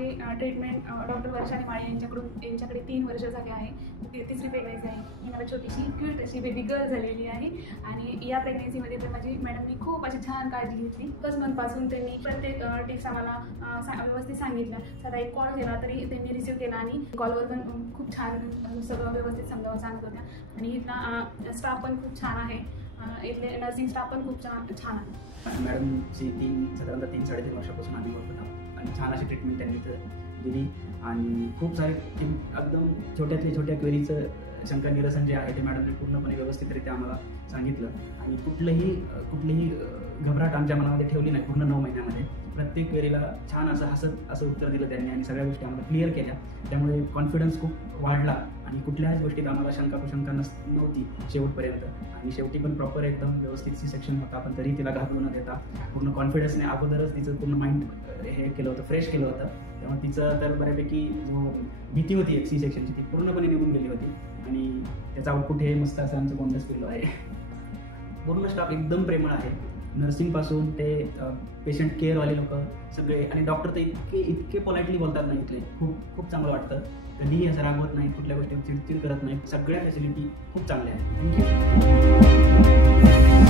माझी treatment doctor Varshali माळी यांच्याकडे 3 वर्ष झाले आहे. तिसरी प्रेग्नन्सी आहे. ही मला छोटीशी क्यूट अशी बेबी गर्ल झालेली आहे आणि या प्रेग्नन्सीमध्ये तर माझी मॅडमनी खूप अशी छान काळजी घेतली. फर्स्ट मंथपासून त्यांनी प्रत्येक टिप्स आम्हाला व्यवस्थित सांगितलं. साधा एक कॉल केला तरी त्यांनी रिसीव केला आणि कॉलवर पण खूप छान सगळं व्यवस्थित सांगत होत्या आणि इथला स्टाफ पण खूप छान आहे. इथले नर्सिंग स्टाफ पण खूप छान आहे. मॅडमची साधारणतः 3-3.5 वर्षापासून आम्ही बघत आहोत आणि छान अशी ट्रीटमेंट त्यांनी दिली आणि खूप सारे एकदम छोट्या क्वेरीचं शंका निरसन जे आहे ते मॅडमने पूर्णपणे व्यवस्थितरित्या आम्हाला सांगितलं आणि कुठलीही घबराट आमच्या मनामध्ये ठेवली नाही. पूर्ण 9 महिन्यामध्ये प्रत्येक क्वेरीला छान असं उत्तर दिलं त्यांनी आणि सगळ्या गोष्टी आम्हाला क्लिअर केल्या. त्यामुळे कॉन्फिडन्स खूप वाढला आणि कुठल्याच गोष्टीत आम्हाला शंका नव्हती शेवटपर्यंत आणि शेवटी पण प्रॉपर एकदम व्यवस्थित C-सेक्शन होता. पण तरी तिला घाबरू न देता पूर्ण कॉन्फिडन्सने अगोदरच तिचं पूर्ण माइंड हे केलं होतं, फ्रेश केलं होतं. त्यामुळे तिचं तर बऱ्यापैकी जो भीती होती एक C-सेक्शनची ती पूर्णपणे निघून गेली होती आणि त्याचं आउटपुट हे मस्त असं आमचं कोणतंच केलं आहे. पूर्ण स्टाफ एकदम प्रेमळ आहे. नर्सिंगपासून ते पेशंट केअरवाले लोक सगळे आणि डॉक्टर तर इतके पोलाइटली बोलतात ना इथले. खूप चांगलं वाटतं. कधीही असं रागवत नाही, कुठल्या गोष्टी चिडचिड करत नाही. सगळ्या फॅसिलिटी खूप चांगल्या आहेत. थँक्यू.